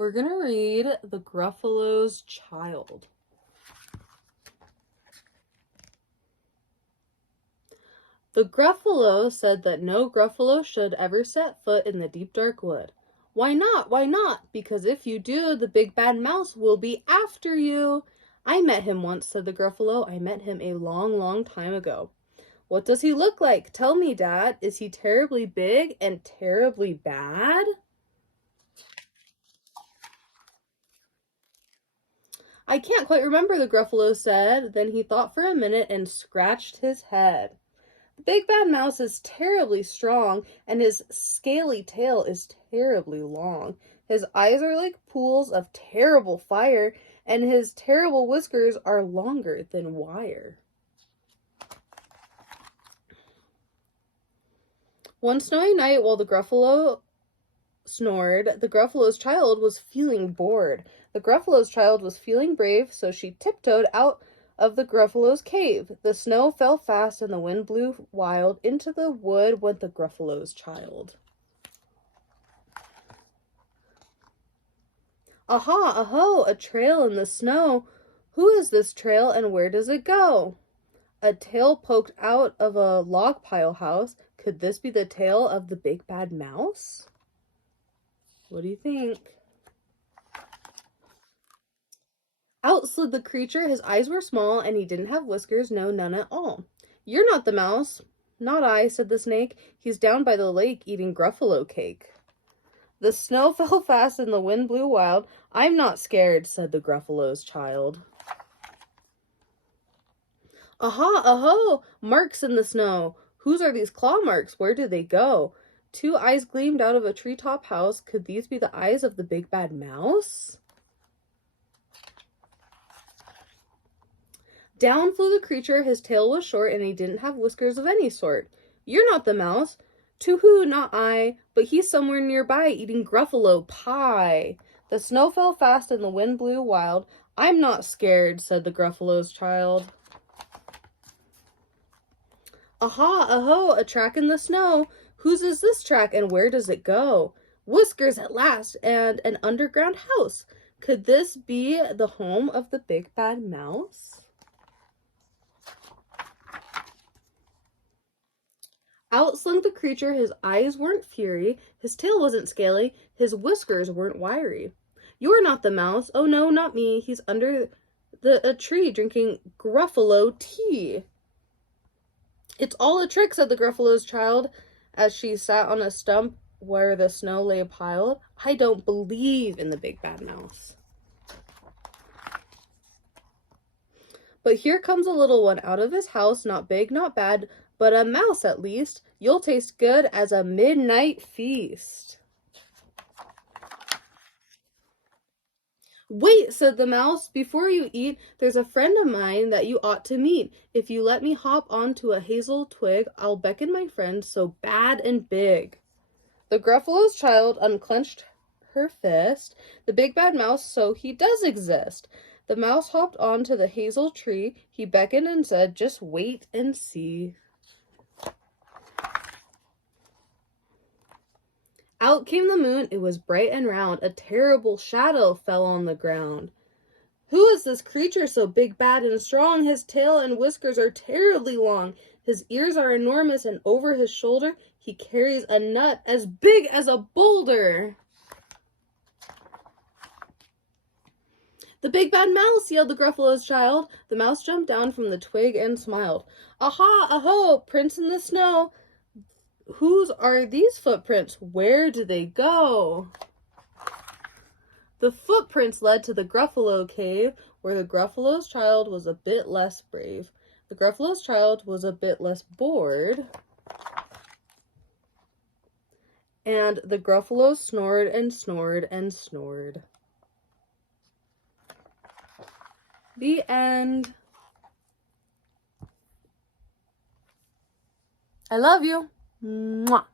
We're going to read The Gruffalo's Child. The Gruffalo said that no Gruffalo should ever set foot in the deep dark wood. Why not? Why not? Because if you do, the big bad mouse will be after you. I met him once, said the Gruffalo. I met him a long, long time ago. What does he look like? Tell me, Dad. Is he terribly big and terribly bad? I can't quite remember, the Gruffalo said. Then he thought for a minute and scratched his head. The big bad mouse is terribly strong, and his scaly tail is terribly long. His eyes are like pools of terrible fire, and his terrible whiskers are longer than wire. One snowy night, while the Gruffalo snored, the Gruffalo's child was feeling bored. The Gruffalo's child was feeling brave, so she tiptoed out of the Gruffalo's cave. The snow fell fast and the wind blew wild. Into the wood went the Gruffalo's child. Aha, aho, a trail in the snow. Who is this trail and where does it go? A tail poked out of a log pile house. Could this be the tail of the big bad mouse? What do you think? Out slid the creature. His eyes were small, and he didn't have whiskers, no, none at all. You're not the mouse. Not I, said the snake. He's down by the lake eating Gruffalo cake. The snow fell fast and the wind blew wild. I'm not scared, said the Gruffalo's child. Aha, aho, marks in the snow. Whose are these claw marks? Where do they go? Two eyes gleamed out of a treetop house. Could these be the eyes of the big bad mouse? Down flew the creature. His tail was short, and he didn't have whiskers of any sort. You're not the mouse. To-hoo, not I, but he's somewhere nearby eating Gruffalo pie. The snow fell fast and the wind blew wild. I'm not scared, said the Gruffalo's child. Aha, aho, a track in the snow. Whose is this track and where does it go? Whiskers at last and an underground house. Could this be the home of the big bad mouse? Out slunk the creature. His eyes weren't fury, his tail wasn't scaly, his whiskers weren't wiry. You're not the mouse. Oh no, not me. He's under a tree drinking Gruffalo tea. It's all a trick, said the Gruffalo's child, as she sat on a stump where the snow lay piled. I don't believe in the big bad mouse. But here comes a little one out of his house, not big, not bad, but a mouse at least. You'll taste good as a midnight feast. Wait, said the mouse, before you eat, there's a friend of mine that you ought to meet. If you let me hop onto a hazel twig, I'll beckon my friend so bad and big. The Gruffalo's child unclenched her fist. The big bad mouse, so he does exist. The mouse hopped onto the hazel tree. He beckoned and said, just wait and see. Out came the moon. It was bright and round. A terrible shadow fell on the ground. Who is this creature so big, bad, and strong? His tail and whiskers are terribly long. His ears are enormous, and over his shoulder he carries a nut as big as a boulder. The big bad mouse, yelled the Gruffalo's child. The mouse jumped down from the twig and smiled. Aha, aho, prints in the snow. Whose are these footprints? Where do they go? The footprints led to the Gruffalo cave, where the Gruffalo's child was a bit less brave. The Gruffalo's child was a bit less bored. And the Gruffalo snored and snored and snored. The end. I love you. Mwah.